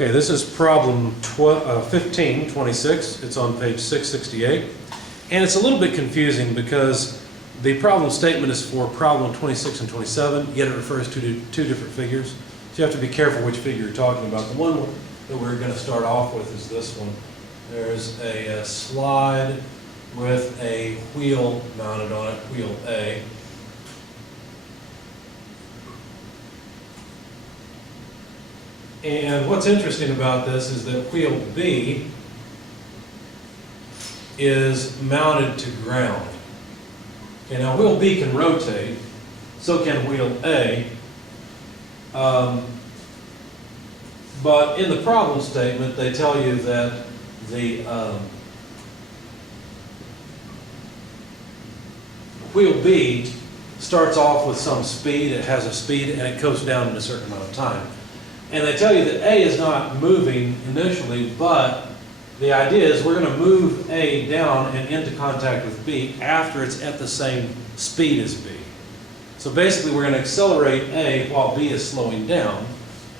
Okay, this is problem 1526. It's on page 668. And it's a little bit confusing because the problem statement is for problem 26 and 27, yet it refers to two different figures. So you have to be careful which figure you're talking about. The one that we're going to start off with is this one. There's a slide with a wheel mounted on it, wheel A. And what's interesting about this is that wheel B is mounted to ground. Okay, now wheel B can rotate, so can wheel A. But in the problem statement, they tell you that the wheel B starts off with some speed, it has a speed, and it goes down in a certain amount of time. And they tell you that A is not moving initially, but the idea is we're going to move A down and into contact with B after it's at the same speed as B. So basically we're going to accelerate A while B is slowing down,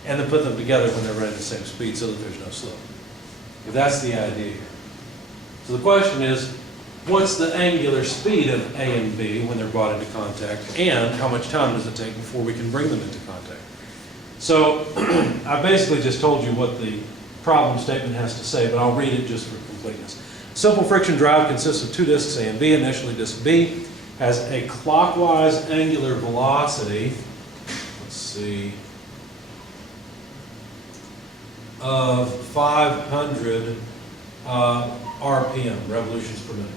and then put them together when they're running the same speed so that there's no slope. If that's the idea here. So the question is, what's the angular speed of A and B when they're brought into contact, and how much time does it take before we can bring them into contact? So I basically just told you what the problem statement has to say, but I'll read it just for completeness. Simple friction drive consists of two discs A and B. Initially, disc B has a clockwise angular velocity, let's see, of 500 RPM, revolutions per minute.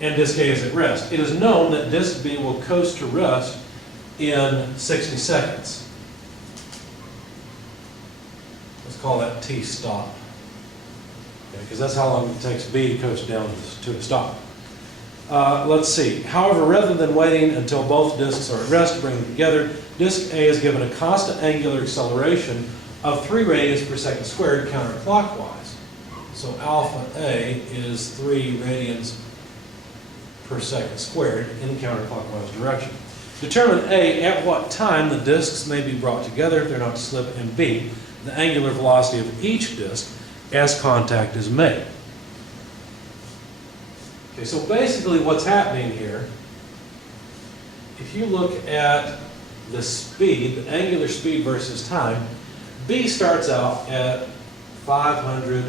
And disc A is at rest. It is known that disc B will coast to rest in 60 seconds. Let's call that T-stop, because that's how long it takes B to coast down to a stop. Let's see. However, rather than waiting until both discs are at rest to bring them together, disc A is given a constant angular acceleration of 3 radians per second squared counterclockwise. So alpha A is 3 radians per second squared in the counterclockwise direction. Determine A, at what time the discs may be brought together if they're not to slip, and B, the angular velocity of each disc as contact is made. Okay, so basically what's happening here, if you look at the speed, the angular speed versus time, B starts out at 500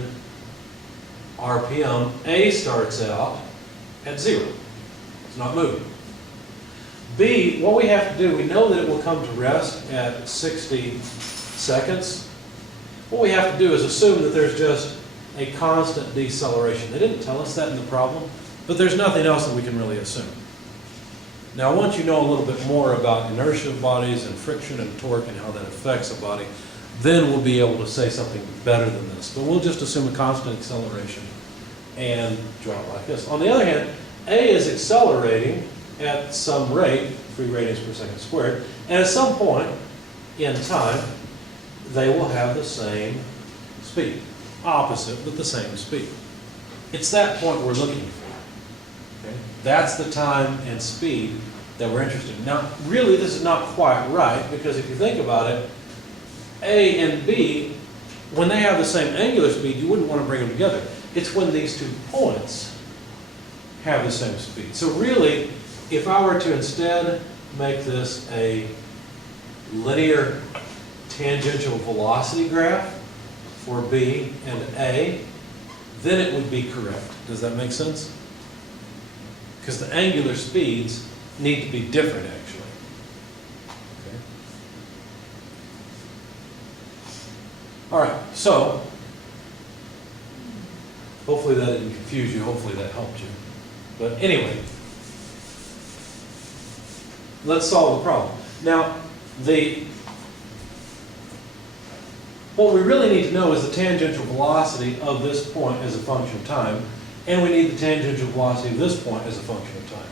RPM, A starts out at 0. It's not moving. B, what we have to do, we know that it will come to rest at 60 seconds. What we have to do is assume that there's just a constant deceleration. They didn't tell us that in the problem, but there's nothing else that we can really assume. Now, once you know a little bit more about inertia of bodies and friction and torque and how that affects a body, then we'll be able to say something better than this. But we'll just assume a constant acceleration and draw it like this. On the other hand, A is accelerating at some rate, 3 radians per second squared, and at some point in time, they will have the same speed. Opposite, but the same speed. It's that point we're looking for. Okay? That's the time and speed that we're interested in. Now, really, this is not quite right, because if you think about it, A and B, when they have the same angular speed, you wouldn't want to bring them together. It's when these 2 points have the same speed. So really, if I were to instead make this a linear tangential velocity graph for B and A, then it would be correct. Does that make sense? Because the angular speeds need to be different, actually. Okay. All right, so hopefully that didn't confuse you. Hopefully that helped you. But anyway, let's solve the problem. Now, what we really need to know is the tangential velocity of this point as a function of time, and we need the tangential velocity of this point as a function of time,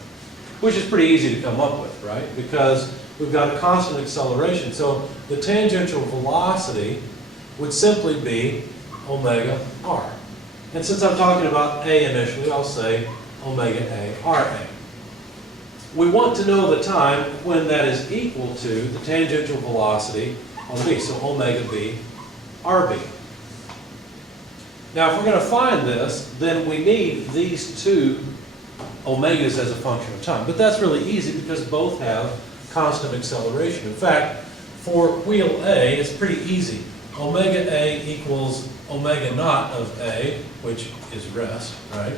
which is pretty easy to come up with, right? Because we've got a constant acceleration. So the tangential velocity would simply be omega r. And since I'm talking about A initially, I'll say omega A RA. We want to know the time when that is equal to the tangential velocity on B, so omega B RB. Now, if we're going to find this, then we need these two omegas as a function of time. But that's really easy because both have constant acceleration. In fact, for wheel A, it's pretty easy. Omega A equals omega naught of A, which is rest, right?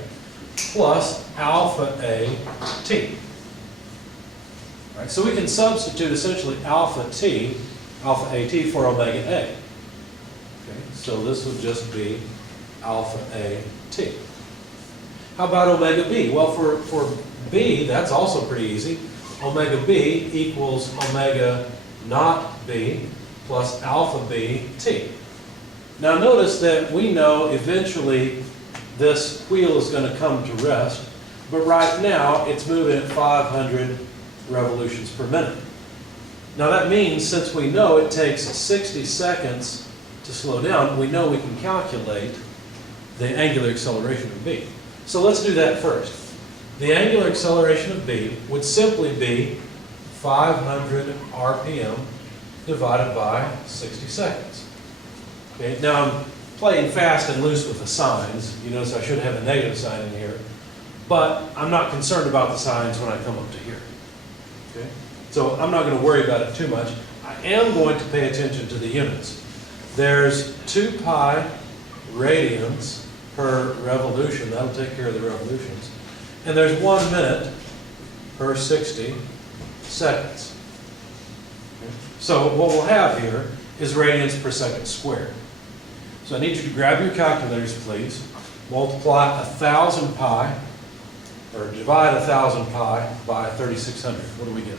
Plus alpha A t. Right? So we can substitute essentially alpha AT for omega A. Okay? So this would just be alpha AT. How about omega B? Well, for B, that's also pretty easy. Omega B equals omega naught B plus alpha B t. Now notice that we know eventually this wheel is going to come to rest, but right now it's moving at 500 revolutions per minute. Now that means since we know it takes 60 seconds to slow down, we know we can calculate the angular acceleration of B. So let's do that first. The angular acceleration of B would simply be 500 RPM divided by 60 seconds. Okay, now I'm playing fast and loose with the signs. You notice I should have a negative sign in here, but I'm not concerned about the signs when I come up to here. Okay? So I'm not going to worry about it too much. I am going to pay attention to the units. There's 2 pi radians per revolution. That'll take care of the revolutions. And there's 1 minute per 60 seconds. Okay? So what we'll have here is radians per second squared. So I need you to grab your calculators, please. Multiply 1,000 pi, or divide 1,000 pi by 3,600. What do we get?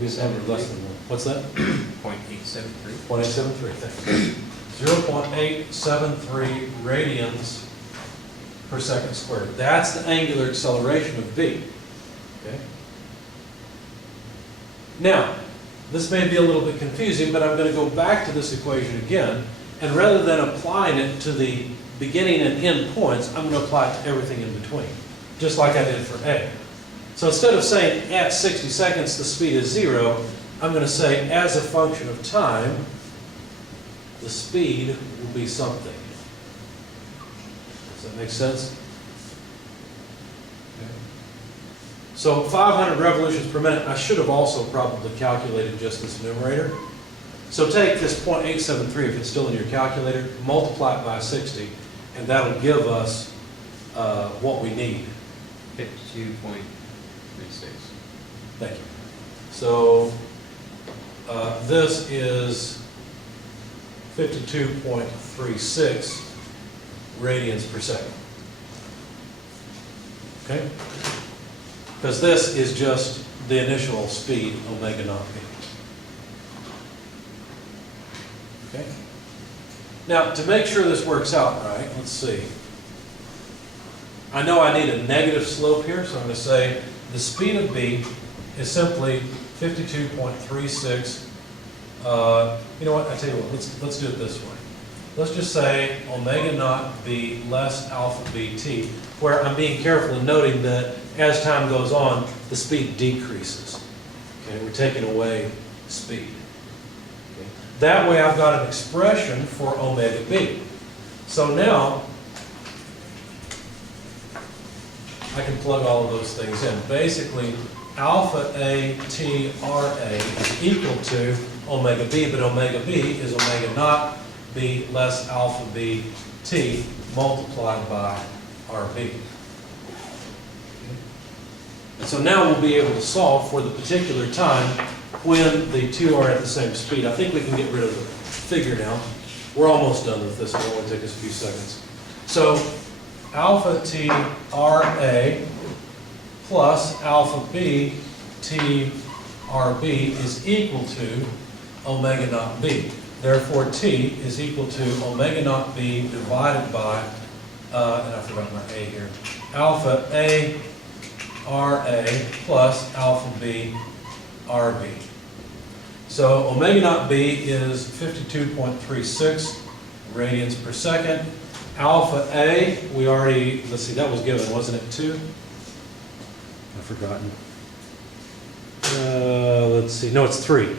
Less than 1. What's that? 0.873. 0.873, thank you. 0.873 radians per second squared. That's the angular acceleration of B. Okay? Now, this may be a little bit confusing, but I'm going to go back to this equation again, and rather than applying it to the beginning and end points, I'm going to apply it to everything in between, just like I did for A. So instead of saying at 60 seconds the speed is 0, I'm going to say as a function of time, the speed will be something. Does that make sense? Okay. So 500 revolutions per minute, I should have also probably calculated just this numerator. So take this 0.873, if it's still in your calculator, multiply it by 60, and that'll give us what we need. 52.36. Thank you. So this is 52.36 radians per second. Okay? Because this is just the initial speed, omega naught b. Okay? Now, to make sure this works out right, let's see. I know I need a negative slope here, so I'm going to say the speed of B is simply 52.36. You know what? I tell you what. Let's do it this way. Let's just say omega naught B less alpha BT, where I'm being careful in noting that as time goes on, the speed decreases. Okay, we're taking away speed. Okay. That way, I've got an expression for omega B. So now I can plug all of those things in. Basically, alpha A T R A is equal to omega B, but omega B is omega naught B less alpha B T multiplied by RB. And so now we'll be able to solve for the particular time when the two are at the same speed. I think we can get rid of the figure now. We're almost done with this. It'll only take us a few seconds. So alpha T R A plus alpha B T RB is equal to omega naught B. Therefore, T is equal to omega naught B divided by, and I forgot my A here, alpha A RA plus alpha B RB. So omega naught B is 52.36 radians per second. Alpha A, we already, let's see, that was given, wasn't it 2? I've forgotten. Let's see, no, it's 3.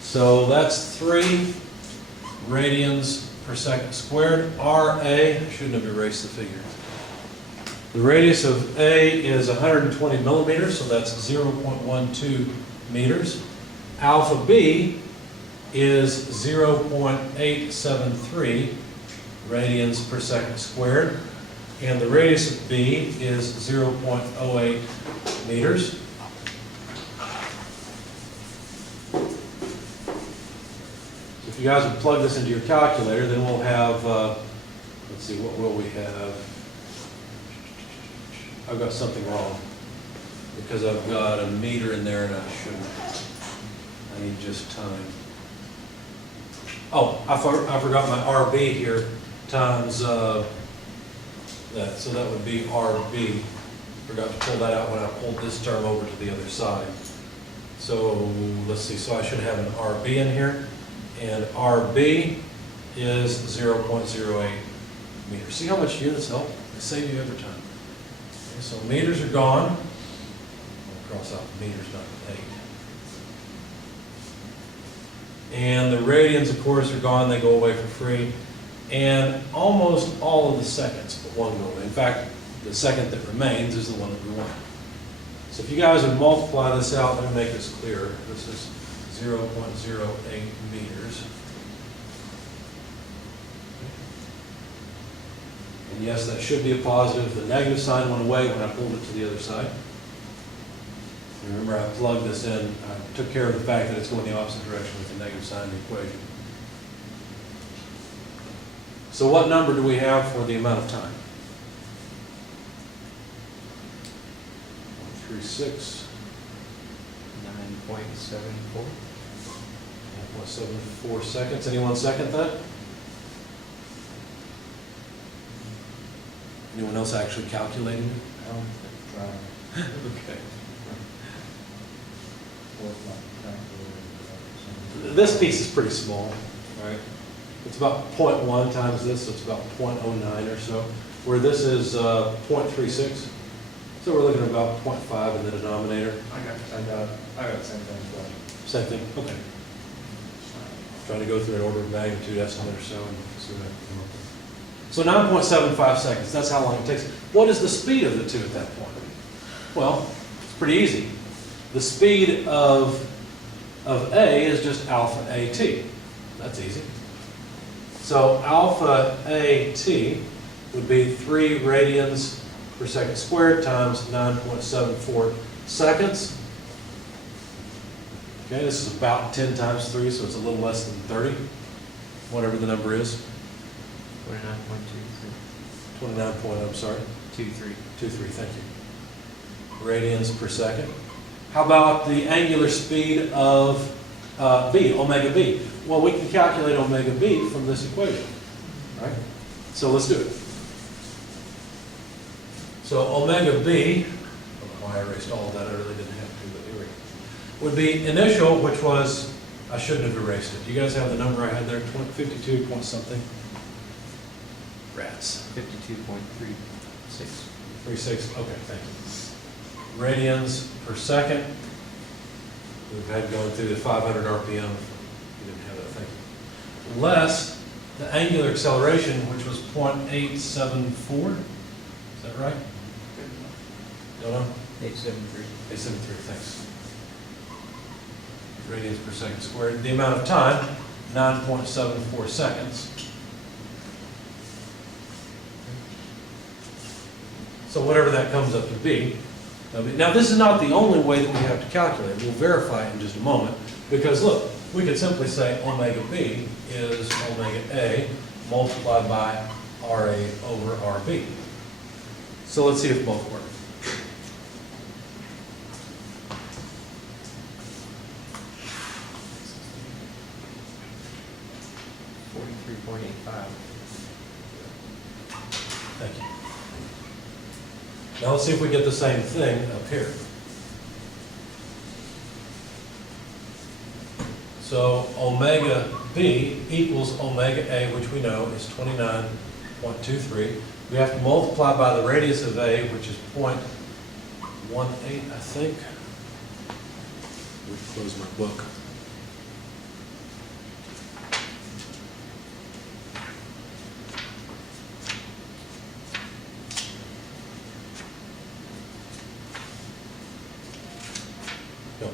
So So that's 3 radians per second squared. RA, I shouldn't have erased the figure. The radius of A is 120 millimeters, so that's 0.12 meters. Alpha B is 0.873 radians per second squared. And the radius of B is 0.08 meters. So if you guys would plug this into your calculator, then we'll have, let's see, what will we have? I've got something wrong because I've got a meter in there and I shouldn't. I need just time. Oh, I forgot my RB here times that. So that would be RB. Forgot to pull that out when I pulled this term over to the other side. So let's see, so I should have an RB in here. And RB is 0.08 meters. See how much units help? They save you every time. Okay, so meters are gone. I'll cross out meters, not 8. And the radians, of course, are gone. They go away for free. And almost all of the seconds but one go away. In fact, the second that remains is the one that we want. So if you guys would multiply this out, let me make this clearer. This is 0.08 meters. And yes, that should be a positive. The negative sign went away when I pulled it to the other side. Remember, I plugged this in. I took care of the fact that it's going the opposite direction with the negative sign of the equation. So what number do we have for the amount of time? 136. 9.74. 9.74 seconds. Anyone second that? Anyone else actually calculating it? Okay. This piece is pretty small, right? It's about 0.1 times this, so it's about 0.09 or so, where this is 0.36. So we're looking at about 0.5 in the denominator. I got the same thing as well. Same thing, okay. Trying to go through an order of magnitude estimate or so and see what I can come up with. So 9.75 seconds, that's how long it takes. What is the speed of the two at that point? Well, it's pretty easy. The speed of A is just alpha AT. That's easy. So alpha AT would be 3 radians per second squared times 9.74 seconds. Okay, this is about 10 times 3, so it's a little less than 30, whatever the number is. 29.23. 29 point, I'm sorry. 23. 23, thank you. Radians per second. How about the angular speed of B, omega B? Well, we can calculate omega B from this equation, right? So let's do it. So omega B, I don't know why I erased all of that, I really didn't have to, but here we go. Would be initial, which was, I shouldn't have erased it. Do you guys have the number I had there, 52 point something? Rats. 52.36. 36, okay, thank you. Radians per second. We've had going through the 500 RPM. You didn't have that, thank you. Less the angular acceleration, which was 0.874. Is that right? Don't know? 873. 873, thanks. Radians per second squared. The amount of time, 9.74 seconds. So whatever that comes up to be. Now this is not the only way that we have to calculate. We'll verify it in just a moment. Because look, we could simply say omega B is omega A multiplied by RA over RB. So let's see if both work. Thank you. Now let's see if we get the same thing up here. So omega B equals omega A, which we know is 29.23. We have to multiply by the radius of A, which is 0.18, I think. Let me close my book.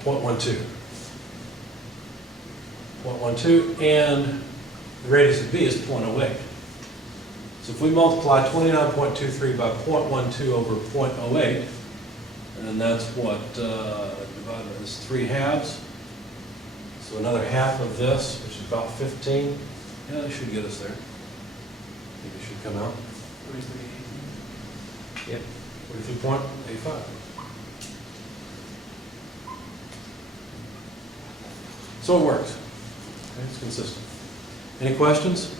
.12. 0.12, and the radius of B is .08. So if we multiply 29.23 by .12 over .08, and that's what, divided by this 3 halves. So another half of this, which is about 15. Yeah, that should get us there. I think it should come out. Yep. 43.85. So it works. Okay, it's consistent. Any questions?